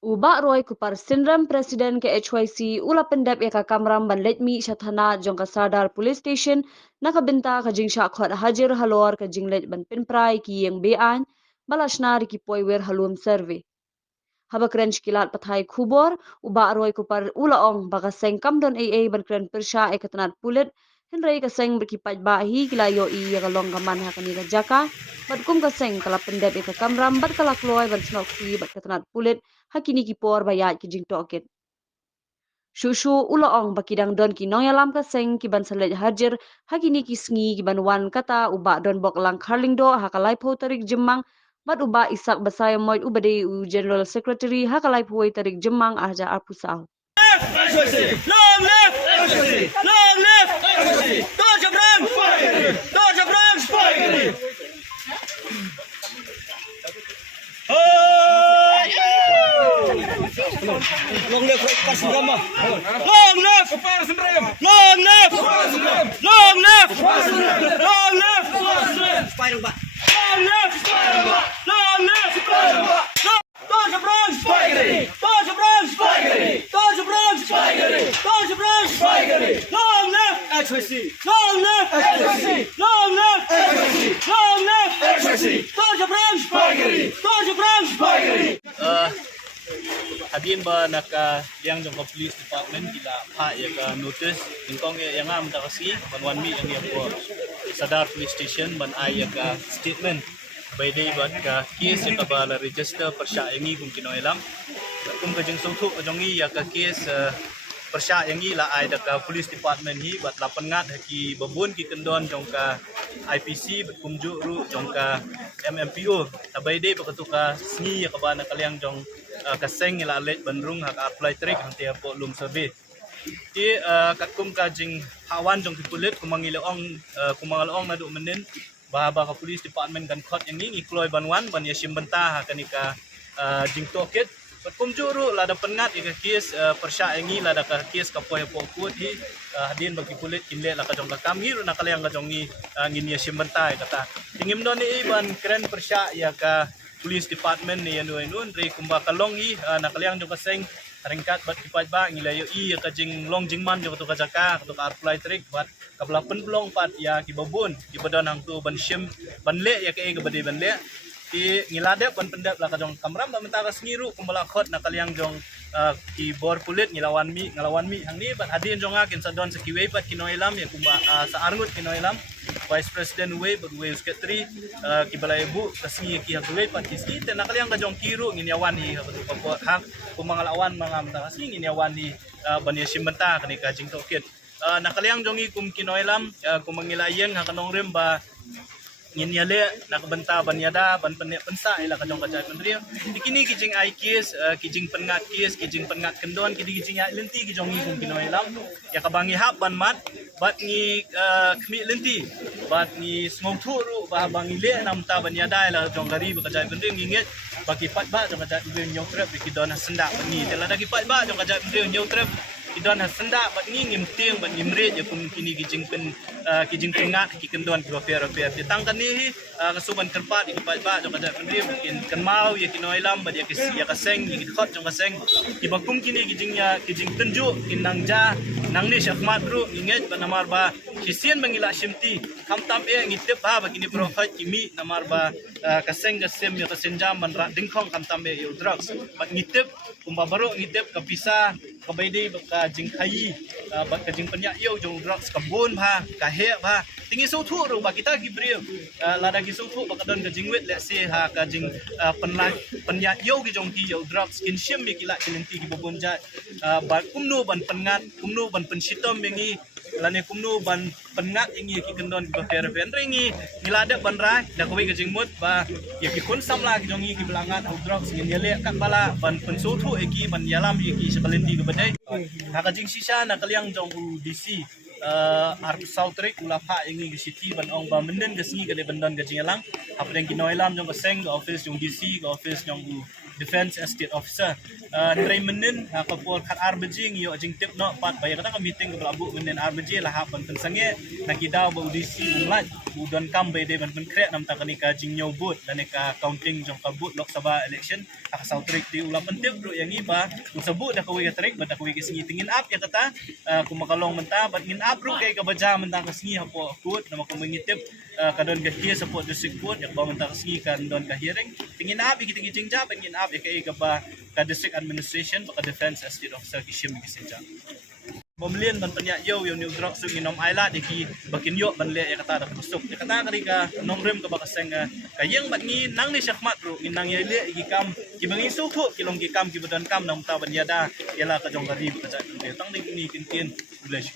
Ubak Roy kupar sindram Presiden ke HYC ula pendap ya ka kamram ban letmi syathana jong ka Sardar Police Station nakabenta ka jing syakhot hajar halor ka jing let ban pinprai ki yang bean balashna ki poiwer halum survey. Habak range kilat pathai khubor ubak Roy kupar ula ong baka seng kamdon AA ban kren persya e katanat pulit henry ka seng berkipat bahi kilayo I ya kalong kaman hakani ka jaka bat kum ka seng kala pendap ya ka kamram bat kala kloy ban snok ki bat katanat pulit hakini ki por bayat ki jing toket. Shushu ulaong bakidang don ki noyalam ka seng ki ban salet hajar hakini ki sngi ki ban wan kata uba don bok lang karlingdo hakalai po tarik jemang bat uba isak basaya moit ubade u General Secretary hakalai po tarik jemang aja apusau. Long live! Long live! Dodge of Ram! Dodge of Ram! Long live Parsindram! Long live Parsindram! Long live Long live Long live Spider-Man! Long live Spider-Man! Long live Spider-Man! Dodge of Ram! Dodge of Ram! Dodge of Ram! Dodge of Ram! Long live HYC! Long live HYC! Long live HYC! Long live HYC! Dodge of Ram! Dodge of Ram! Hadin ba naka liang jong police department gila pa ya ka notice ingkong yang am ta kasi ban mi yang dia po Sadar Police Station ban ay ka statement by day ba ka case ya ka ba la register persya yangi kung kinoilam kung ka jing sungtu jong ya ka case persya yangi la ay da ka police department hi bat lapan ngat ki babun ki kendon jong ka IPC bat kumju ru jong ka MMPO by day ba ka sngi ya ka ba na kaliang jong kaseng ila alet bandrung hak apply trick hanti po lum survey ti kakum ka jing hawan jong pipulit kumangilong na do menen bahaba ka police department kan khot yang ni ikloy banwan ban yasim benta kanika jing toket kum juru lada pengat ika kes persya yangi lada ka kes ka poy po kut hi hadin bagi pulit kinle la ka jong ka kamir na kalayang ka jong ni ngin yasim benta kata tingim don ni ban keren persya ya ka police department ni anu re kumba kalong hi nakaliang jong kaseng ringkat bat kipat ba ngilayo I ka jing long jing man jong to ka jaka to ka apply trick bat kabla penplong pat ya ki babun ki badan hang tu ban shim ban le ya ke bade ban le ti ngilade ban pendap la ka jong kamram ba menta ka sngiru kumbala khot nakaliang jong ki bor pulit ngalawan mi hang ni bat adin jong akin sa don sa kiwe pat kinoilam ya kumba sa arngut kinoilam Vice President Wei berwei sekretari kibalai bu kasih ki hakulai pat kiski te nakaliang ka jong kiru nginyawan hi habatu papot hak kumangalawan mangam ta kasih nginyawan hi bania simbenta kani ka jing toket nakaliang jongi kum kinoilam kumangilayeng hakanong rim ba nginyale nakabenta banyada ban pensa ila ka jong ka jai menteri dikini kijing ai kes kijing pengat kes kijing pengat kendon kijing ai lenti ki jongi kum kinoilam ya kabangi hap ban mat bat ni kmi lenti bat ni smong thuru ba bangi le nam ta banyada ila jong gari ba ka jai menteri nginget bagi pat ba jong ka jai menteri nyong trap ki don senda ni tela dagi pat ba jong ka jai menteri nyong trap kidon senda bat ngi ngim tiang bat ngimre je kum kini kijing pengat ki kendon ki fair ditangkan ni kasuban kerpat ki pat ba jong ka pendri mungkin kenmau ya kinoilam bat ya kaseng ki khot jong kaseng ki bakum kini kijing tenju kinang ja nang ni syakmat ru inget ba namar ba kisien mangila simti kam tam e ngitep ba begini profit kimi namar ba kaseng gasem ya kasenjam man ra dingkhong kam tam e drugs bat ngitep kumba baru ngitep kapisa kabaidi ka jing khai bat ka jing penyak yo jong drugs kabun ba kahe ba tingi so thu ro ba kita gibril lada gi so thu ba kadon ka jing wet let's say ha ka jing penyak yo gi jong ki yo drugs kin shim mi kila kilenti gi bobon ja ba kumnu ban pengat kumnu ban pensitom mengi lane kumnu ban pengat ingi ki kendon ki fair ringi ngilada ban rai da ko ga jing mut ba ya ki kun samla ki jong ki belangat drugs ngin yele kat bala ban penso thu eki ban yalam ki sekalenti ke badai haka jing sisa na kaliang jong DC arp sautrik ulapa ingi city ban ong ba menden ke singi ke bandan ke jingalang apa yang kinoilam jong keseng ke office jong DC ke office jong defense estate officer Draymanin kapol kat arbajing yo jing tip no pat bayar kata meeting ke belabu menen arbajing lah hapan pensange nakidaw ba audisi umlat budon kam bay de ban create nam takani ka jing nyobut dan ka counting jong kabut Lok Sabha election aka sautrik di ulam pentip bro yang iba usabut dah kawi katrik bad kawi kesingi tingin up ya kata kumakalong menta bad ngin up bro kay kabaja menta kesingi hapo akut nama ko mengitip kadon gahia support district board yak ba menta kesingi kan don ka hearing tingin up iki jing jab ngin up ya kay ka ba ka district administration baka defense estate officer kishim gisinja Pemilihan ban penyak yo yung new drug sung inom ayla diki bakin yo ban le ya kata da busuk ya kata kari ka nomrem ka bakaseng kayang bat ngi nang ni syakmat bro inang ya le gi kam ki bangi suku kilong gi kam ki badan kam nang ta ban yada yala ka jong gari ka ja tang ni kin kin bless